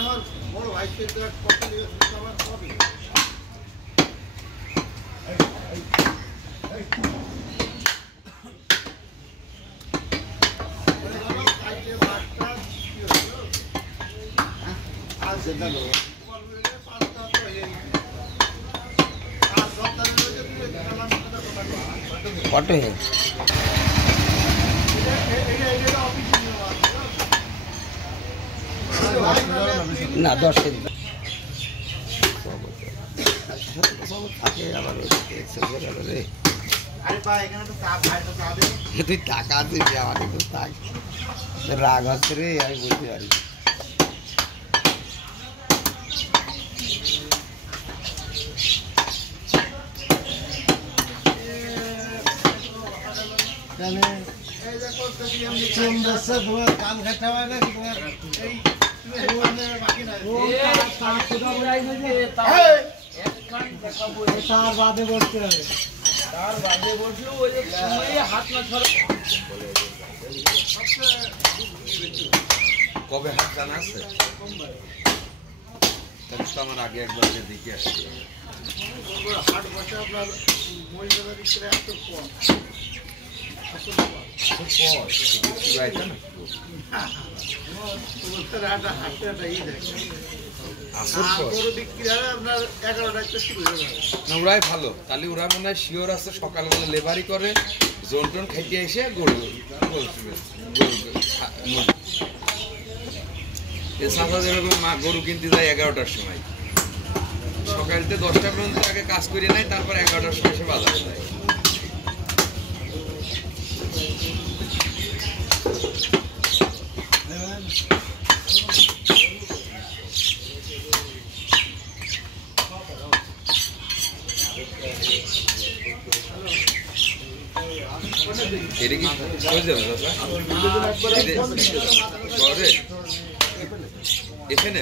আমার বড় ভাইকে কত আমার হবে কটে না 10 থাকে আবার তুই টাকা দিবি আমাকে তো থাক রাগ হচ্ছে রে আমি বলতে পারি কান খাটা হয় না তোমার তার বাদে বসতে হবে তার বাদে বসলে ওই হাত না ছড়া কবে হাত জানা আছে তাহলে তো আমার আগে একবার দেখে আসছি হাট বসে আপনার মহিলাদের ভিতরে এত কম ওরাই ভালো তাহলে ওরা মনে হয় শিওর আছে সকালবেলা লেবারি করে জোন টোন খাইতে এসে গরু যেরকম গরু কিনতে যায় 11টার সময় সকালতে 10টা পর্যন্ত আগে কাজ করে নেয় তারপর 11টার সময় এসে বাজারে যায় এটা কি হয়ে যাবে শহরে এখানে